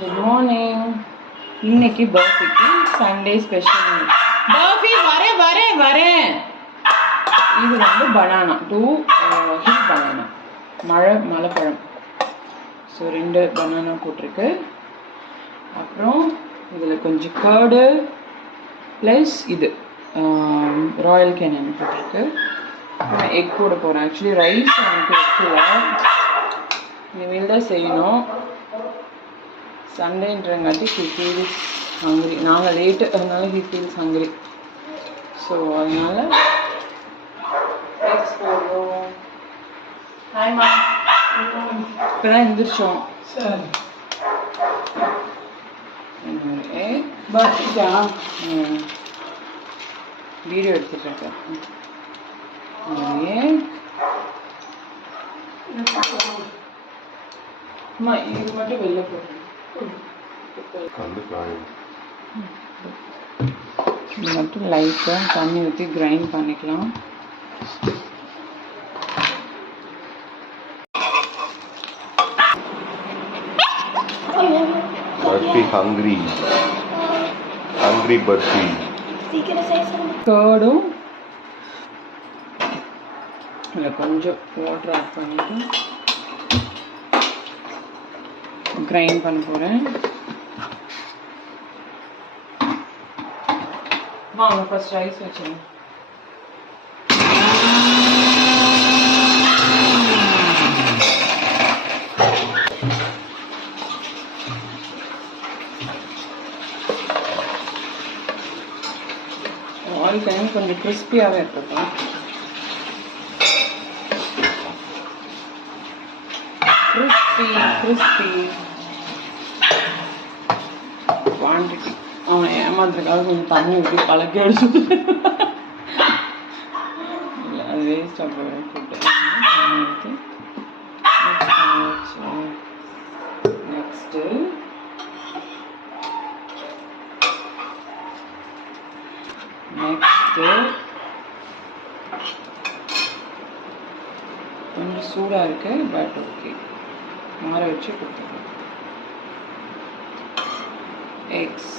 Good morning. இன்னைக்கு பர்ஃபிக்கு Sunday special. Barfi வரேன். இது வந்து பனானா, 2 ஹில் பனானா, மலைப்பழம். ஸோ 2 பனானா போட்டிருக்கு. அப்புறம் இதில் கொஞ்சம் கர்டு ப்ளஸ் இது ராயல் கேனன் போட்டிருக்கு. எக் போட போகிறேன். ஆக்சுவலி ரைஸ் எனக்கு வைக்கல, இனிமேல் தான் செய்யணும். சண்டேன்றங்காட்டி ஹி ஃபீல்ஸ் ஹங்க்ரி. நாங்கள் லேட்டு, அதனால ஹி ஃபீல்ஸ் ஹங்க்ரி. ஸோ அதனால எக்ஸ் போடுறோம். ஹாய்மா, இப்போ தான் எழுந்திரிச்சோம். சரி, வீடியோ எடுத்துட்டு இருக்கேன். அம்மா இது மட்டும் வெளில போடுறேன். இது மட்டும் லைட்டாக தண்ணி ஊற்றி கிரைண்ட் பண்ணிக்கலாம். Burfi hungry burfi. கர்டும் இல்லை கொஞ்சம் வாட்டர் ஆட் பண்ணிட்டு கிரைண்ட் பண்ண போகிறேன். வாங்க ஃபர்ஸ்ட் ரைஸ் வச்சுருங்க. ஆயில் டைம் கொஞ்சம் கிறிஸ்பியாகவே இருக்கட்டும். Crispy quantity. அவன் ஏமாத்துறதுக்காக கொஞ்சம் தண்ணி ஊற்றி பழக்கி அடிச்சு இல்லை, அது வேஸ்ட்டாக போகிறேன். தண்ணி ஊற்றி நெக்ஸ்ட்டு கொஞ்சம் சூடாக இருக்கு, பட் ஓகே, மாற வச்சு கொடுத்துருக்கோம். எக்ஸ்